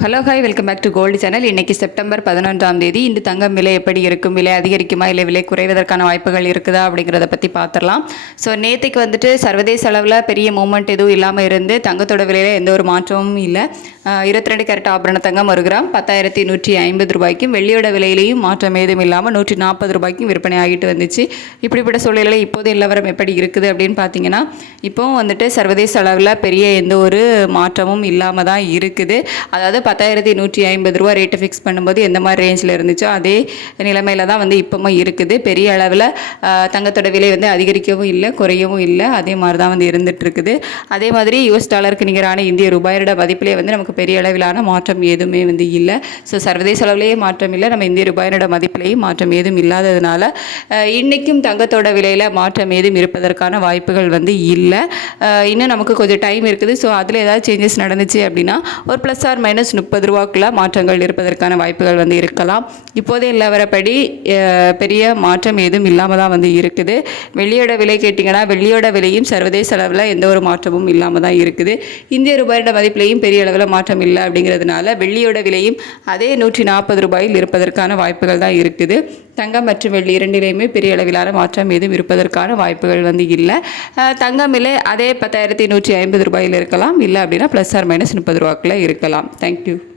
Hello hi welcome back to gold channel இன்னைக்கு September பதினொன்றாம் தேதி. இந்த தங்கம் விலை எப்படி இருக்கும்? விலை அதிகரிக்குமா? இல்லை விலை குறைவதற்கான வாய்ப்புகள் இருக்குதா? அப்படிங்கிறத பற்றி பார்த்துடலாம். ஸோ நேற்றுக்கு வந்துட்டு சர்வதேச அளவில் பெரிய மூமெண்ட் எதுவும் இல்லாமல் இருந்து தங்கத்தோட விலையில் எந்த ஒரு மாற்றமும் இல்லை. இருபத்தி ரெண்டு கேரட் ஆபரண தங்கம் ஒரு கிராம் பத்தாயிரத்தி நூற்றி ஐம்பது ரூபாய்க்கும் வெள்ளியோட விலையிலையும் மாற்றம் ஏதும் இல்லாமல் நூற்றி நாற்பது ரூபாய்க்கும் விற்பனை ஆகிட்டு வந்துச்சு. இப்படிப்பட்ட சூழ்நிலையில் இப்போது நிலவரம் எப்படி இருக்குது அப்படின்னு பார்த்தீங்கன்னா இப்போவும் வந்துட்டு சர்வதேச அளவில் பெரிய எந்த ஒரு மாற்றமும் இல்லாமல் தான் இருக்குது. அதாவது பத்தாயிரத்தி நூற்றி ஐம்பது ரூபா ரேட்டு ஃபிக்ஸ் பண்ணும்போது எந்த மாதிரி ரேஞ்சில் இருந்துச்சோ அதே நிலைமையில தான் வந்து இப்போவும் இருக்குது. பெரிய அளவில் தங்கத்தோட விலை வந்து அதிகரிக்கவும் இல்லை குறையவும் இல்லை. அதே மாதிரி தான் வந்து இருந்துகிட்ருக்குது அதே மாதிரி யூஎஸ் டாலருக்கு நிகரான இந்திய ரூபாயோட மதிப்பிலே வந்து நமக்கு பெரிய அளவிலான மாற்றம் எதுவுமே வந்து இல்லை. ஸோ சர்வதேச அளவிலேயே மாற்றம் இல்லை. நம்ம இந்திய ரூபாயோட மதிப்பிலேயும் மாற்றம் ஏதும் இல்லாததுனால இன்றைக்கும் தங்கத்தோட விலையில் மாற்றம் ஏதும் இருப்பதற்கான வாய்ப்புகள் வந்து இல்லை. இன்னும் நமக்கு கொஞ்சம் டைம் இருக்குது. ஸோ அதில் ஏதாவது சேஞ்சஸ் நடந்துச்சு அப்படின்னா ஒரு ப்ளஸ் ஆர் மைனஸ் முப்பது ரூபாக்குள்ள மாற்றங்கள் இருப்பதற்கான வாய்ப்புகள் வந்து இருக்கலாம். இப்போதே நிலவரப்படி பெரிய மாற்றம் எதுவும் இல்லாமல் தான் வந்து இருக்குது. வெள்ளியோட விலை கேட்டிங்கன்னா வெள்ளியோட விலையும் சர்வதேச அளவில் எந்த ஒரு மாற்றமும் இல்லாமல் தான் இருக்குது. இந்திய ரூபாயோட மதிப்பிலையும் பெரிய அளவில் மாற்றம் இல்லை அப்படிங்கிறதுனால வெள்ளியோட விலையும் அதே நூற்றி நாற்பது ரூபாயில் இருப்பதற்கான வாய்ப்புகள் தான் இருக்குது. தங்கம் மற்றும் வெள்ளி இரண்டிலையுமே பெரிய அளவிலான மாற்றம் எதுவும் இருப்பதற்கான வாய்ப்புகள் வந்து இல்லை. தங்கம் விலை அதே பத்தாயிரத்தி நூற்றி ஐம்பது ரூபாயில் இருக்கலாம். இல்லை அப்படின்னா ப்ளஸ் ஆர் மைனஸ் முப்பது ரூபாக்குள்ள இருக்கலாம். Thank Thank you.